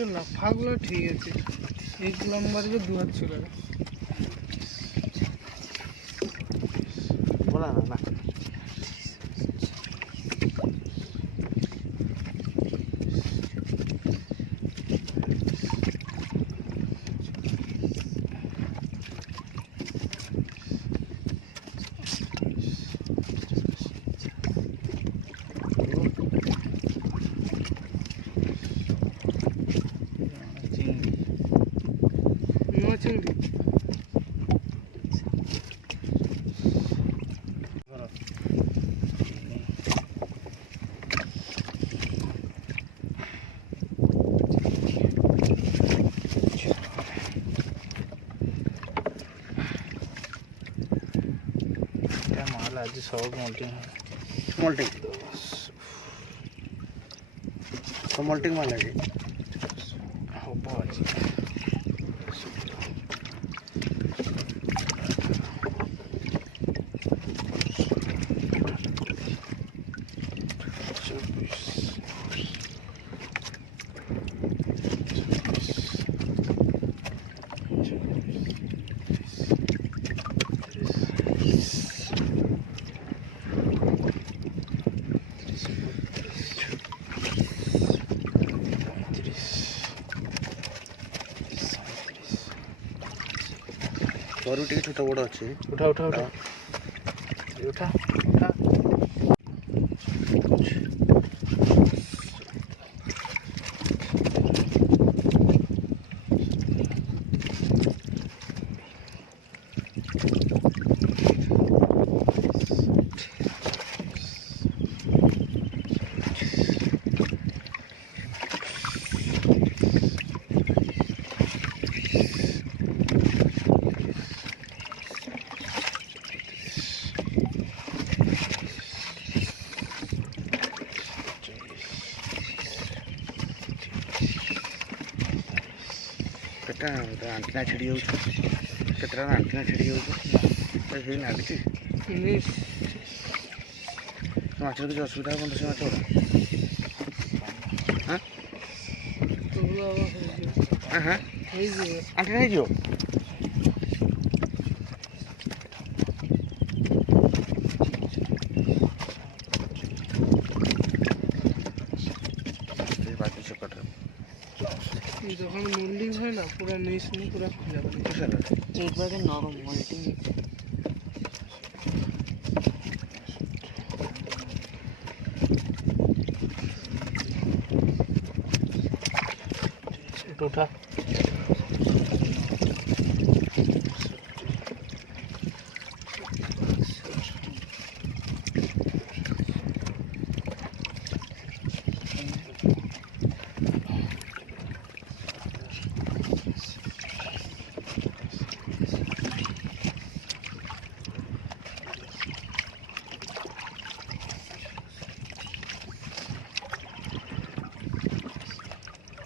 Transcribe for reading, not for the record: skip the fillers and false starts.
जो लाफागुलो ठीक আছে एक नंबर के दु हाथ चले बोला ना ना चिंगी माल आज सब मोल्टिंग सब मोल्टिंग माल है हम आज और टिके छोटा बड़ा अच्छे उठा उठा उठा उठा उठा आंटिना छिड़ी केतटा आंटिना छिड़ी लगी माछ किसी असुविधा हम से माछ हाँ आंटिना हो যখন মোল্ডিং হয় না পুরো নিচ নিয়ে পুরো খুলে যাবে একবারে নরম মোল্ডিং উঠা